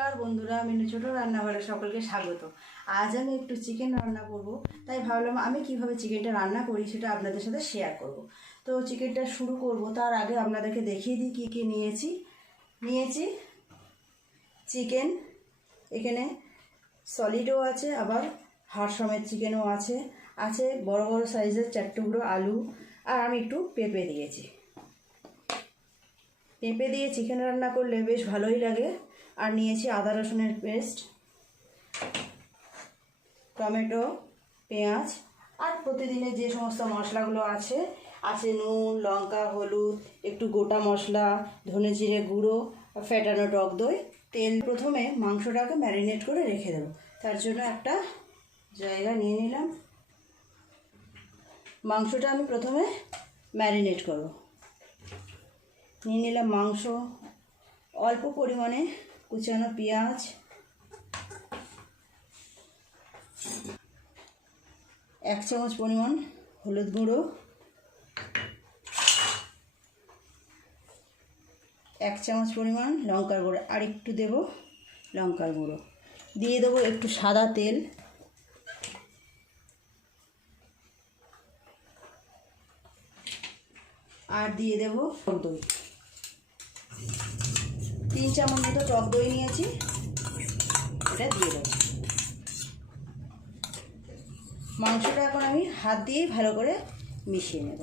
নমস্কার বন্ধুরা, মিনু ছোট রান্নাঘরে সকলকে স্বাগত। আজ আমি একটু চিকেন রান্না করব, তাই ভাবলাম আমি কিভাবে চিকেনটা রান্না করি সেটা আপনাদের সাথে শেয়ার করব। তো চিকেনটা শুরু করব, তার আগে আপনাদেরকে দেখিয়ে দিই কী কী নিয়েছি চিকেন। এখানে সলিডও আছে, আবার হাড় সমেত চিকেনও আছে বড় বড় সাইজের 4 টুকরো আলু, আর আমি একটু পেঁপে দিয়েছি। পেঁপে দিয়ে চিকেন রান্না করলে বেশ ভালোই লাগে। আর নিয়েছি আদা রসুনের পেস্ট, টমেটো, পেঁয়াজ, আর প্রতিদিনের যে সমস্ত মশলাগুলো আছে নুন, লঙ্কা, হলুদ, একটু গোটা মশলা, ধনে জিরে গুঁড়ো, ফেটানো টক দই, তেল। প্রথমে মাংসটাকে ম্যারিনেট করে রেখে দেবো, তার জন্য একটা জায়গা নিয়ে নিলাম। মাংসটা আমি প্রথমে ম্যারিনেট করব। নিয়ে নিলাম মাংস, অল্প পরিমাণে কুচানো পেঁয়াজ, 1 চামচ পরিমাণ হলুদ গুঁড়ো, 1 চামচ পরিমাণ লঙ্কার গুঁড়ো, আর একটু দেব লঙ্কার গুঁড়ো, দিয়ে দেবো একটু সাদা তেল, আর দিয়ে দেব টক দই। 3 চামচ মতো টক দই নিয়েছি, এটা দিয়ে দেবো। মাংসটা এখন আমি হাত দিয়েই ভালো করে মিশিয়ে নেব।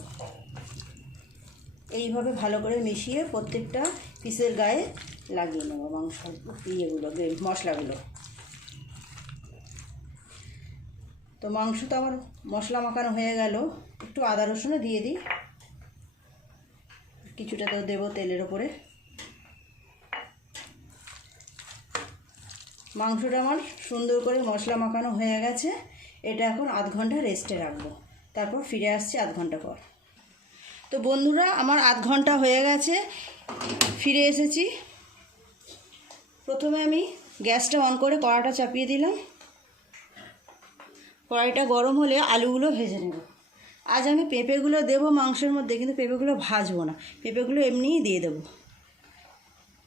এইভাবে ভালো করে মিশিয়ে প্রত্যেকটা পিসের গায়ে লাগিয়ে নেব মাংস মশলাগুলো। তো মাংস তো আমার মশলা মাখানো হয়ে গেল। একটু আদা রসুনও দিয়ে দিই, কিছুটা তো দেবো তেলের ওপরে। মাংসটা আমার সুন্দর করে মশলা মাখানো হয়ে গেছে। এটা এখন আধ ঘন্টা রেস্টে রাখবো, তারপর ফিরে আসছি আধ ঘন্টা পর। তো বন্ধুরা, আমার আধ ঘন্টা হয়ে গেছে, ফিরে এসেছি। প্রথমে আমি গ্যাসটা অন করে কড়াটা চাপিয়ে দিলাম। কড়াইটা গরম হলে আলুগুলো ভেজে নেব। আজ আমি পেঁপেগুলো দেবো মাংসের মধ্যে, কিন্তু পেঁপেগুলো ভাজবো না, পেঁপেগুলো এমনিই দিয়ে দেবো।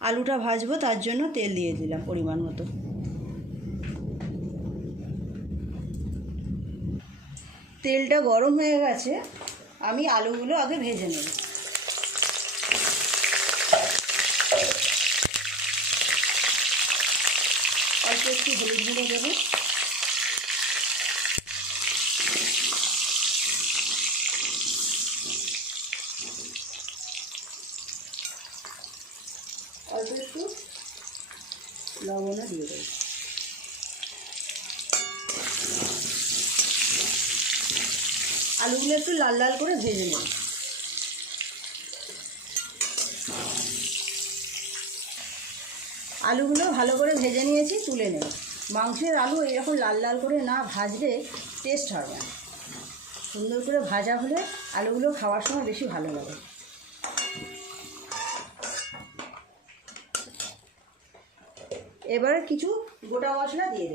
আলুটা ভাজবো, তার জন্য তেল দিয়ে দিলাম পরিমাণ মতো। তেলটা গরম হয়ে গেছে, আমি আলুগুলো আগে ভেজে নেব। অল্প একটু হলুদ গুঁড়ো দেবো, অল্প একটু লবণও দিয়ে দেবো। আলুগুলো একটু লাল লাল করে ভেজে নেব। আলুগুলো ভালো করে ভেজে নিয়েছি, তুলে নেব। মাংসের আলু এরকম লাল লাল করে না ভাজলে টেস্ট হবে না। সুন্দর করে ভাজা হলে আলুগুলো খাওয়ার সময় বেশি ভালো লাগে। এবারে কিছু গোটা মশলা দিয়ে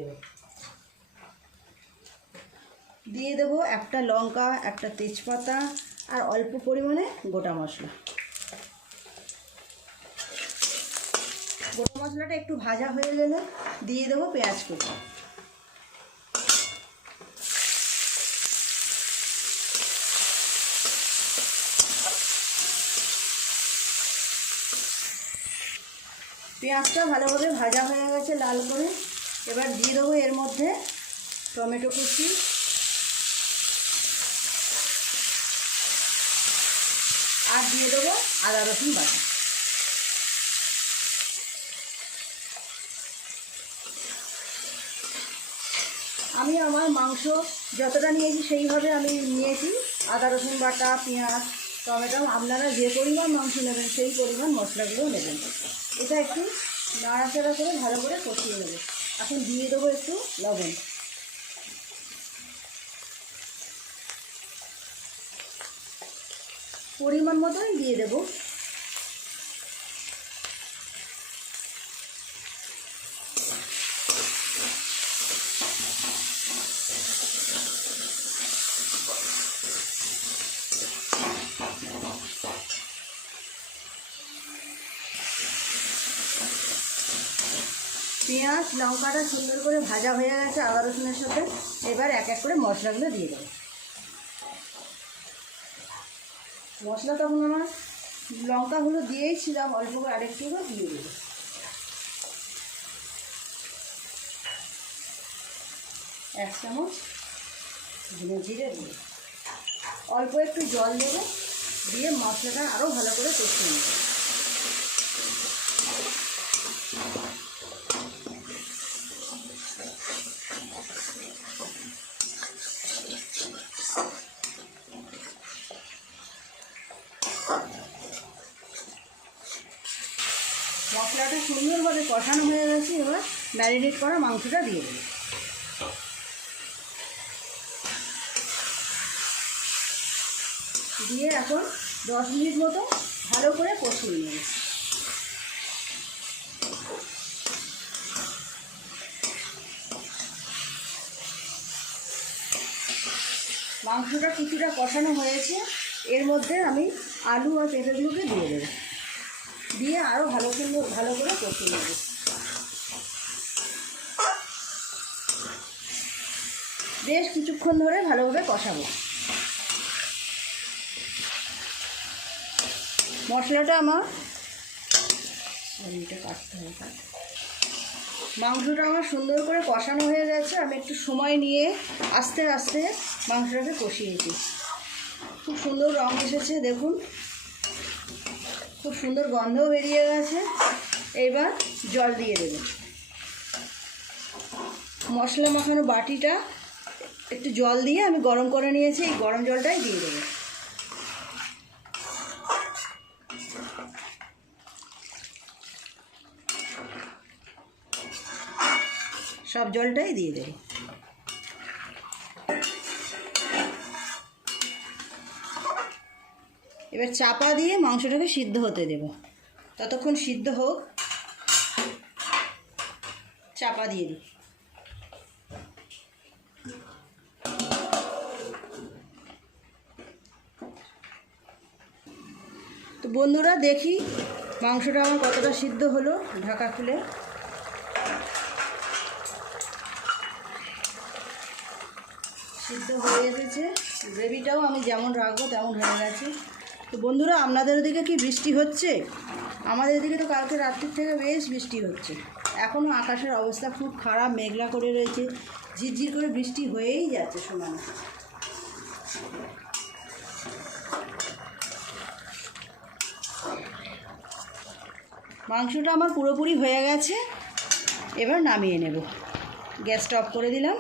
দেবো একটা লঙ্কা, একটা তেজপাতা, আর অল্প পরিমাণে গোটা মশলা। গোটা মশলাটা একটু ভাজা হয়ে গেলে দিয়ে দেবো পেঁয়াজ কুচি। পেঁয়াজটা ভালোভাবে ভাজা হয়ে গেছে লাল করে। এবার দিয়ে দেবো এর মধ্যে টমেটো কুচি, আর দিয়ে দেবো আদা রসুন বাটা। আমি আমার মাংস যতটা নিয়েছি সেইভাবে আমি নিয়েছি আদা রসুন বাটা, পেঁয়াজ, টমেটো। আপনারা যে পরিমাণ মাংস নেবেন সেই পরিমাণ মশলাগুলো নেবেন। এটা একটু নাড়াচাড়া করে ভালো করে কষিয়ে নেব। এখন দিয়ে দেবো একটু লবণ, পরিমাণ মতোই দিয়ে দেবো। পেঁয়াজ লঙ্কাটা সুন্দর করে ভাজা হয়ে গেছে আদা রসুনের সাথে। এবার এক এক করে মশলাগুলো দিয়ে দেবো। মশলা তখন আমার লঙ্কাগুলো দিয়েই ছিলাম, অল্প করে আরেকটু দিয়ে দেবো। এক চামচ ধনে জিরে দিয়ে অল্প একটু জল দেবো, দিয়ে মশলাটা আরও ভালো করে কষিয়ে নেব। মশলাটা সুন্দরভাবে কষানো হয়ে গেছে, এবার ম্যারিনেট করা মাংসটা দিয়ে দেবো। দিয়ে এখন 10 মিনিট মতো ভালো করে কষিয়ে নেব। মাংসটা কিছুটা কষানো হয়েছে, এর মধ্যে আমি আলু আর পেঁপেগুলোকে দিয়ে দেবো, দিয়ে আরও ভালো করে কষিয়ে নেব। বেশ কিছুক্ষণ ধরে ভালোভাবে কষাবো। মশলাটা আমার মাংসটা আমার সুন্দর করে কষানো হয়ে গেছে। আমি একটু সময় নিয়ে আস্তে আস্তে মাংসটাকে কষিয়েছি। খুব সুন্দর রং এসেছে, দেখুন খুব সুন্দর গন্ধও বেরিয়ে গেছে। এবার জল দিয়ে দেব। মশলা মাখানো বাটিটা একটু জল দিয়ে আমি গরম করে নিয়েছি, এই গরম জলটাই দিয়ে দেবো। সব জলটাই দিয়ে দেব। এবার চাপা দিয়ে মাংসটাকে সিদ্ধ হতে দেব। ততক্ষণ সিদ্ধ হোক, চাপা দিয়ে দিই। তো বন্ধুরা দেখি মাংসটা আমার কতটা সিদ্ধ হলো। ঢাকা খুলে সিদ্ধ হয়ে এসেছে, গ্রেভিটাও আমি যেমন রাখবো তেমন হয়ে গেছে। তো বন্ধুরা আপনাদের ওদিকে কি বৃষ্টি হচ্ছে? আমাদের এদিকে তো কালকে রাত্রির থেকে বেশ বৃষ্টি হচ্ছে। এখনও আকাশের অবস্থা খুব খারাপ, মেঘলা করে রয়েছে, ঝিরঝির করে বৃষ্টি হয়েই যাচ্ছে সমানে। মাংসটা আমার পুরোপুরি হয়ে গেছে, এবার নামিয়ে নেব। গ্যাসটা অফ করে দিলাম।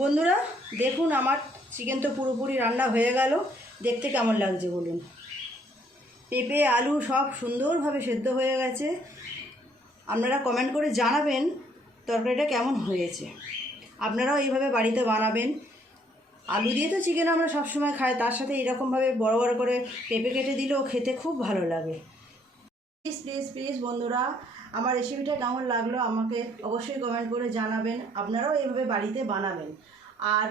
বন্ধুরা দেখুন আমার চিকেন তো পুরোপুরি রান্না হয়ে গেল। দেখতে কেমন লাগছে বলুন? পেঁপে আলু সব সুন্দরভাবে সেদ্ধ হয়ে গেছে। আপনারা কমেন্ট করে জানাবেন তরকারিটা কেমন হয়েছে। আপনারাও এইভাবে বাড়িতে বানাবেন। আলু দিয়ে তো চিকেন আমরা সবসময় খাই, তার সাথে এরকমভাবে বড় বড় করে পেঁপে কেটে দিলেও খেতে খুব ভালো লাগে। প্লিজ প্লিজ প্লিজ বন্ধুরা আমার রেসিপিটা কেমন লাগলো আমাকে অবশ্যই কমেন্ট করে জানাবেন। আপনারাও এইভাবে বাড়িতে বানাবেন। আর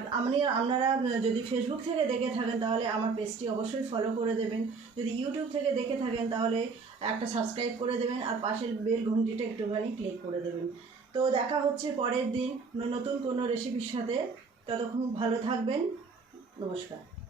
আপনারা যদি ফেসবুক থেকে দেখে থাকেন তাহলে আমার পেজটি অবশ্যই ফলো করে দেবেন। যদি ইউটিউব থেকে দেখে থাকেন তাহলে একটা সাবস্ক্রাইব করে দেবেন, আর পাশের বেল ঘন্টিটা একটুখানি ক্লিক করে দেবেন। তো দেখা হচ্ছে পরের দিন নতুন কোনো রেসিপির সাথে। ততক্ষণ ভালো থাকবেন। নমস্কার।